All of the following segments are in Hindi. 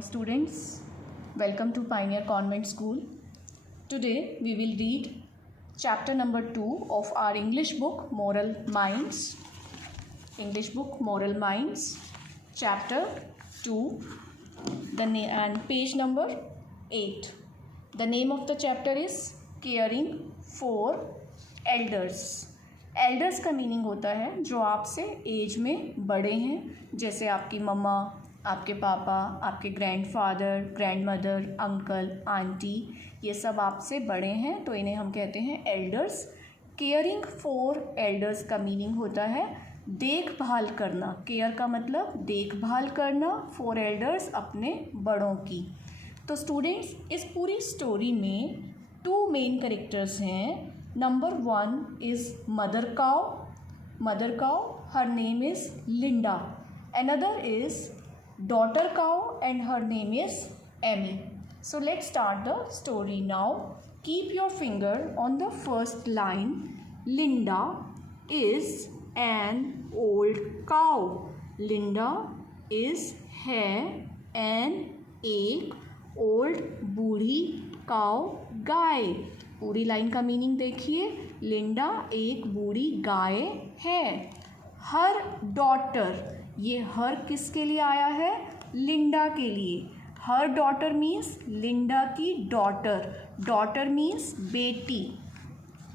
Students, welcome to Pioneer Convent School. Today we will read chapter number 2 of our English book Moral Minds. English book Moral Minds, chapter 2 and page number 8. The name of the chapter is Caring for Elders. Elders का मीनिंग होता है जो आपसे एज में बड़े हैं, जैसे आपकी मम्मा, आपके पापा, आपके ग्रैंडफादर, ग्रैंडमदर, अंकल, आंटी, ये सब आपसे बड़े हैं तो इन्हें हम कहते हैं एल्डर्स. केयरिंग फॉर एल्डर्स का मीनिंग होता है देखभाल करना. केयर का मतलब देखभाल करना, फॉर एल्डर्स अपने बड़ों की. तो स्टूडेंट्स, इस पूरी स्टोरी में 2 मेन कैरेक्टर्स हैं. Number 1 is mother cow. Mother cow, her name is Linda. Another is daughter cow and her name is Amy. So let's start the story now. Keep your finger on the first line. Linda is an old cow. Linda is है एक old बूढ़ी cow गाय. पूरी लाइन का मीनिंग देखिए. लिंडा एक बूढ़ी गाय है. हर डॉटर, ये हर किसके लिए आया है? लिंडा के लिए. हर डॉटर मीन्स लिंडा की डॉटर. डॉटर मीन्स बेटी.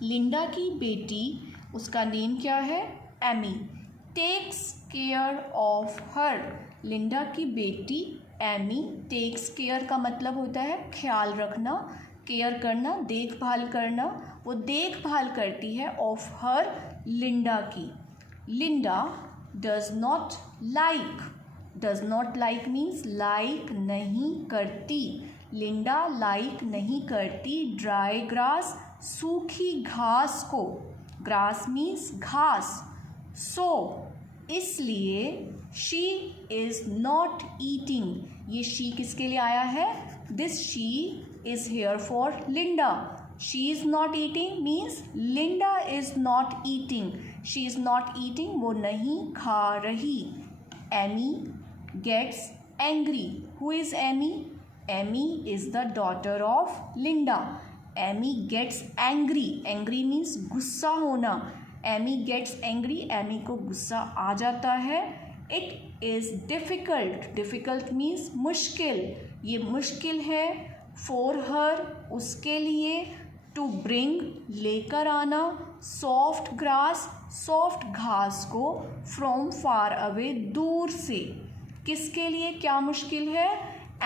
लिंडा की बेटी, उसका नेम क्या है? Amy. Takes care of her. Linda की बेटी एमी. टेक्स केयर का मतलब होता है ख्याल रखना, केयर करना, देखभाल करना. वो देखभाल करती है ऑफ हर, लिंडा की. Linda does not like. Does not like means like नहीं करती. लिंडा लाइक नहीं करती ड्राई ग्रास, सूखी घास को. ग्रास मीन्स घास. सो इसलिए शी इज़ नॉट ईटिंग. ये शी किसके लिए आया है? This she is here for Linda. She is not eating means Linda is not eating. She is not eating, वो नहीं खा रही. Amy gets angry. Who is Amy? Amy is the daughter of Linda. Amy gets angry. Angry means गुस्सा होना. Amy gets angry. Amy को गुस्सा आ जाता है. It is difficult. Difficult means मुश्किल. ये मुश्किल है. फॉर हर, उसके लिए. टू ब्रिंग, लेकर आना. सॉफ्ट ग्रास, सॉफ्ट घास को. फ्रॉम फार अवे, दूर से. किसके लिए क्या मुश्किल है?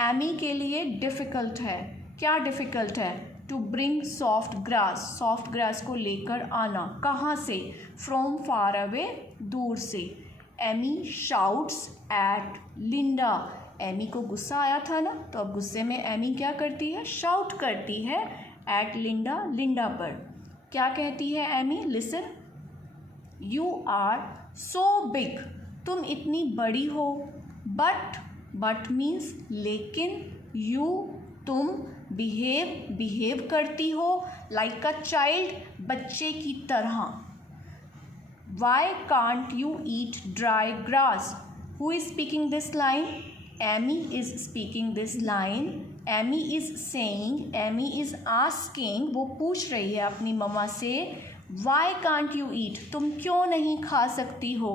एमी के लिए डिफ़िकल्ट है. क्या डिफ़िकल्ट है? To bring soft grass. Soft grass को लेकर आना. कहाँ से? फ्रॉम फार अवे, दूर से. Amy shouts at Linda. Amy को गुस्सा आया था ना, तो अब गुस्से में एमी क्या करती है? शाउट करती है एट लिंडा, लिंडा पर. क्या कहती है Amy? Listen. You are so big. तुम इतनी बड़ी हो. बट मीन्स लेकिन. यू, तुम. बिहेव करती हो लाइक अ चाइल्ड, बच्चे की तरह. Why can't you eat dry grass? Who is speaking this line? Amy is speaking this line. Amy is saying, Amy is asking, वो पूछ रही है अपनी मम्मा से, Why can't you eat? तुम क्यों नहीं खा सकती हो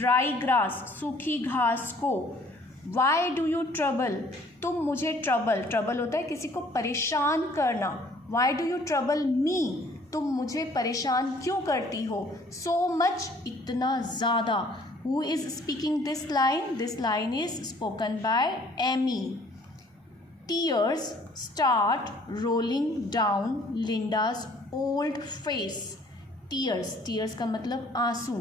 dry grass, सूखी घास को. Why do you trouble? तुम मुझे trouble होता है किसी को परेशान करना. Why do you trouble me? तुम मुझे परेशान क्यों करती हो? So much, इतना ज़्यादा. Who is speaking this line? This line is spoken by Amy. Tears start rolling down Linda's old face. Tears का मतलब आंसू.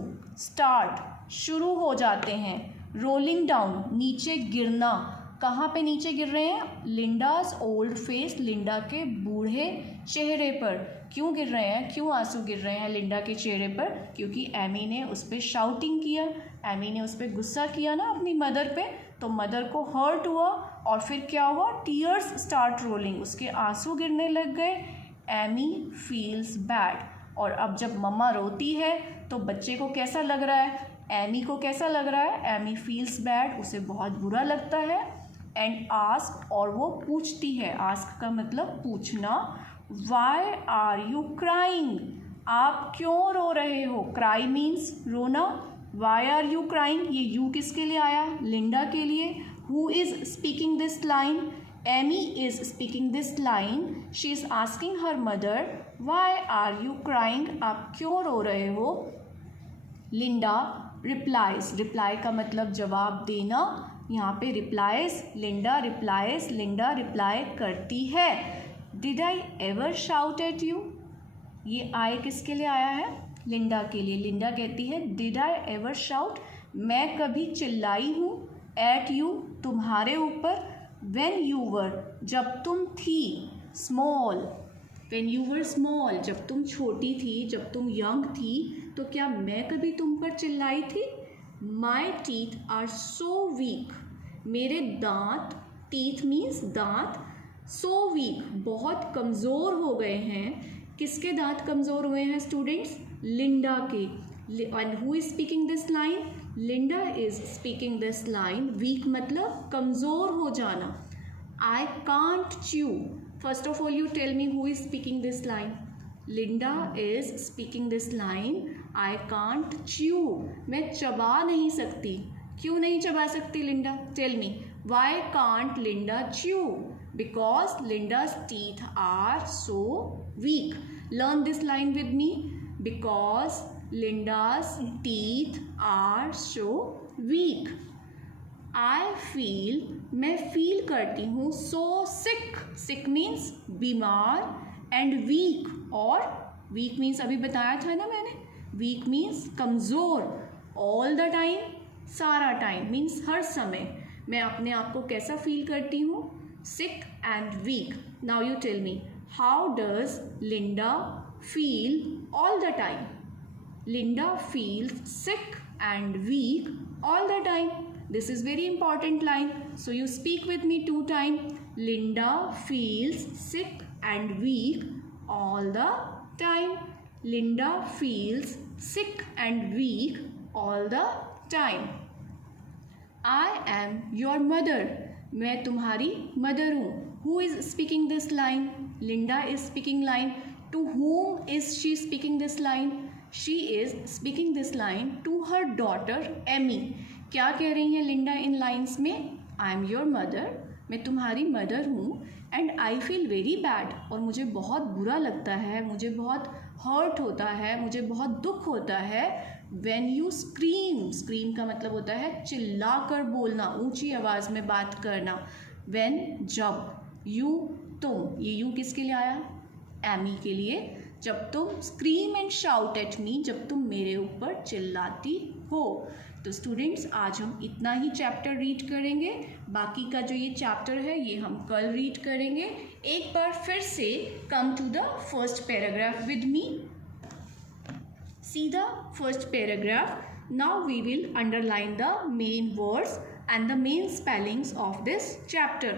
Start, शुरू हो जाते हैं. Rolling down, नीचे गिरना. कहाँ पे नीचे गिर रहे हैं? लिंडाज ओल्ड फेस, लिंडा के बूढ़े चेहरे पर. क्यों गिर रहे हैं? क्यों आंसू गिर रहे हैं लिंडा के चेहरे पर? क्योंकि एमी ने उस पर शाउटिंग किया. एमी ने उस पर गुस्सा किया ना अपनी मदर पे, तो मदर को हर्ट हुआ और फिर क्या हुआ? टीयर्स स्टार्ट रोलिंग, उसके आंसू गिरने लग गए. Amy feels bad. और अब जब मम्मा रोती है तो बच्चे को कैसा लग रहा है? एमी को कैसा लग रहा है? एमी फील्स बैड, उसे बहुत बुरा लगता है. एंड आस्क, और वो पूछती है, आस्क का मतलब पूछना, वाई आर यू क्राइंग, आप क्यों रो रहे हो, क्राई मीन्स रोना, वाई आर यू क्राइंग, ये यू किसके लिए आया, लिंडा के लिए। Who is speaking this line, Amy is speaking this line, she is asking her mother, why are you crying, आप क्यों रो रहे हो। लिंडा रिप्लाइज, रिप्लाई का मतलब जवाब देना, यहाँ पे रिप्लाइज, लिंडा रिप्लाई करती है। Did I ever shout at you, ये आई किसके लिए आया है, लिंडा के लिए। लिंडा कहती है डिड आई एवर शाउट, मैं कभी चिल्लाई हूँ, एट यू, तुम्हारे ऊपर, व्हेन यू वर, जब तुम थी, small, when you were small, जब तुम छोटी थी, जब तुम यंग थी, तो क्या मैं कभी तुम पर चिल्लाई थी। My teeth are so weak, मेरे दांत, टीथ मीन्स दांत, सो वीक, बहुत कमज़ोर हो गए हैं। किसके दांत कमज़ोर हुए हैं स्टूडेंट्स, लिंडा के। And who is speaking this line, Linda is speaking this line. Weak मतलब कमज़ोर हो जाना। I can't chew, first of all you tell me who is speaking this line, Linda is speaking this line. I can't chew, मैं चबा नहीं सकती, क्यों नहीं चबा सकती Linda, tell me, why can't Linda chew, because Linda's teeth are so weak. Learn this line with me, because Linda's teeth are so weak. I feel, मैं feel करती हूँ, so sick, sick means बीमार, and weak, और weak means अभी बताया था ना मैंने, weak means कमज़ोर, all the time, सारा time means हर समय, मैं अपने आप को कैसा feel करती हूँ, sick and weak. Now you tell me, how does Linda feel all the time? Linda feels sick and weak all the time. This is very important line. So you speak with me 2 times. Linda feels sick and weak all the time. Linda feels sick and weak all the time. I am your mother. मैं तुम्हारी मदर हूँ. Who is speaking this line? Linda is speaking line. To whom is she speaking this line? She is speaking this line to her daughter Amy. क्या कह रही हैं लिंडा इन लाइन्स में? I am your mother. मैं तुम्हारी मदर हूँ. And I feel very bad, और मुझे बहुत बुरा लगता है, मुझे बहुत हर्ट होता है, मुझे बहुत दुख होता है। व्हेन यू स्क्रीम, स्क्रीम का मतलब होता है चिल्ला कर बोलना, ऊंची आवाज़ में बात करना। व्हेन जब, यू तुम, ये यू किसके लिए आया, एमी के लिए। जब तुम scream and shout at me, जब तुम मेरे ऊपर चिल्लाती हो। तो स्टूडेंट्स आज हम इतना ही चैप्टर रीड करेंगे, बाकी का जो ये चैप्टर है ये हम कल रीड करेंगे। एक बार फिर से come to the first paragraph with me. See the first paragraph. Now we will underline the main words and the main spellings of this chapter.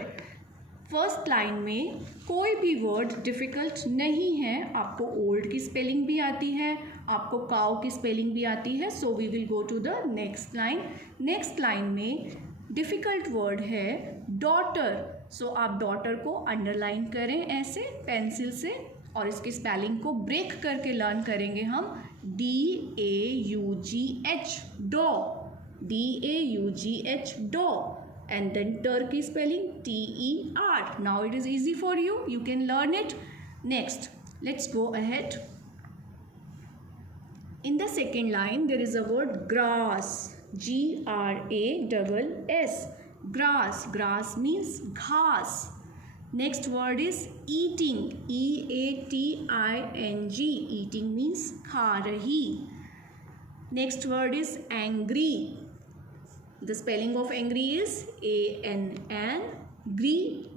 First line में कोई भी वर्ड डिफ़िकल्ट नहीं है, आपको ओल्ड की स्पेलिंग भी आती है, आपको काउ की स्पेलिंग भी आती है। So we will go to the next line. Next line में डिफ़िकल्ट वर्ड है डॉटर। सो आप डॉटर को अंडरलाइन करें ऐसे पेंसिल से, और इसकी स्पेलिंग को ब्रेक करके लर्न करेंगे हम। DAUGH, डॉ, DAUGH, डॉ, and then turkey spelling TER. Now it is easy for you, you can learn it. Next, let's go ahead. In the second line there is a word grass, GRASS, grass. Grass means घास. Next word is eating, EATING, eating means खा रही. Next word is angry. The spelling of angry is ANN-GRY,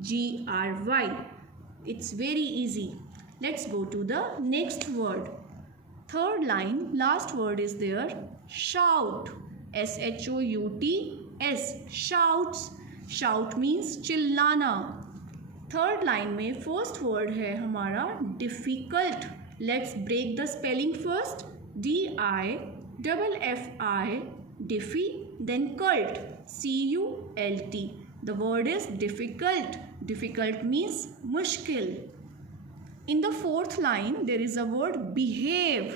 GRY. It's very easy. Let's go to the next word. Third line, last word is there, shout, SHOUTS, shouts. Shout means चिल्लाना. थर्ड लाइन में फर्स्ट वर्ड है हमारा difficult. Let's break the spelling first. DIFFI, diffi, then cult, CULT. The word is difficult. Difficult means मुश्किल. In the fourth line there is a word behave.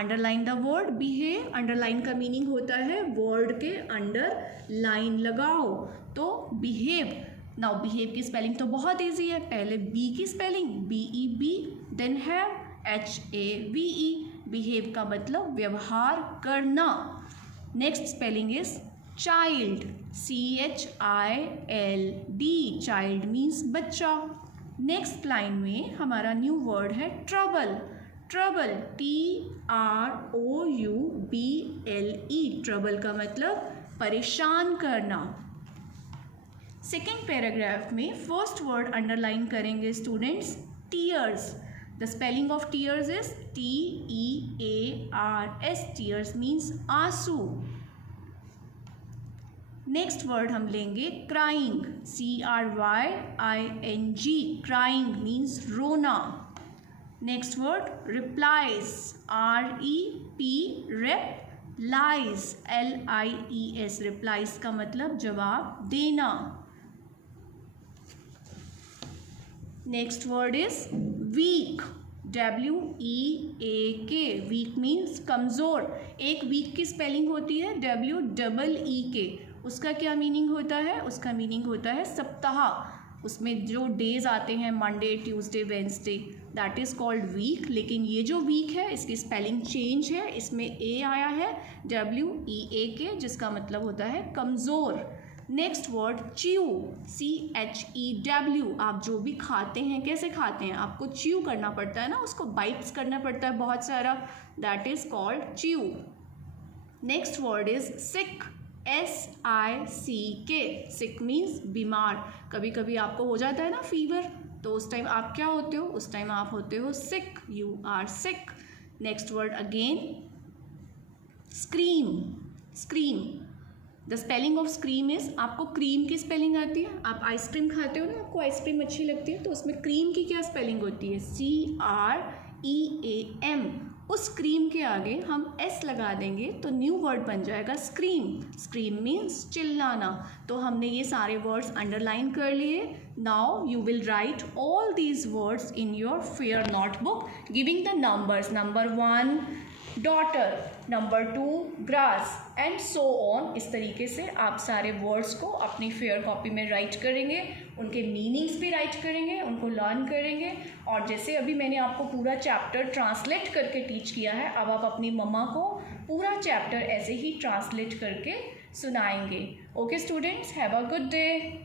Underline the word behave. Underline का meaning होता है word के अंडर line लगाओ. तो behave. Now behave की spelling तो बहुत easy है. पहले B की spelling BEB, then have HAVE. behave का मतलब व्यवहार करना. Next spelling is child. CHILD. child means बच्चा. नेक्स्ट लाइन में हमारा न्यू वर्ड है ट्रबल. Trouble TROUBLE. ट्रबल का मतलब परेशान करना. सेकेंड पैराग्राफ में फर्स्ट वर्ड अंडरलाइन करेंगे students, tears. The spelling of tears is TEARS. Tears means आंसू. नेक्स्ट वर्ड हम लेंगे क्राइंग. CRYING. क्राइंग मीन्स रोना. Next word replies. REPLIES. LIES. Replies का मतलब जवाब देना. Next word is weak. WEAK. Weak means कमज़ोर. एक वीक की स्पेलिंग होती है WEEK. उसका क्या मीनिंग होता है? उसका मीनिंग होता है सप्ताह. उसमें जो डेज आते हैं Monday, Tuesday, Wednesday, that is called week. लेकिन ये जो वीक है इसकी स्पेलिंग चेंज है. इसमें ए आया है WEAK, जिसका मतलब होता है कमज़ोर. Next word chew. CHEW. आप जो भी खाते हैं कैसे खाते हैं? आपको च्यू करना पड़ता है ना, उसको बाइट्स करना पड़ता है बहुत सारा. That is called chew. Next word is sick. SICK. Sick means बीमार. कभी कभी आपको हो जाता है ना फीवर, तो उस टाइम आप क्या होते हो? उस टाइम आप होते हो sick. You are sick. Next word again scream. Scream. The spelling of scream is, आपको क्रीम की स्पेलिंग आती है? आप आइसक्रीम खाते हो ना, आपको आइसक्रीम अच्छी लगती है, तो उसमें क्रीम की क्या स्पेलिंग होती है? CREAM. उस क्रीम के आगे हम S लगा देंगे तो न्यू वर्ड बन जाएगा स्क्रीम. स्क्रीम मीन्स चिल्लाना. तो हमने ये सारे वर्ड्स अंडरलाइन कर लिए. Now you will write all these words in your fair notebook giving the numbers. Number 1 daughter, number 2 grass and so on. इस तरीके से आप सारे वर्ड्स को अपनी फेयर कॉपी में राइट करेंगे. उनके मीनिंग्स भी राइट करेंगे, उनको लर्न करेंगे. और जैसे अभी मैंने आपको पूरा चैप्टर ट्रांसलेट करके टीच किया है, अब आप अपनी मम्मा को पूरा चैप्टर ऐसे ही ट्रांसलेट करके सुनाएंगे. Okay students, have a good day.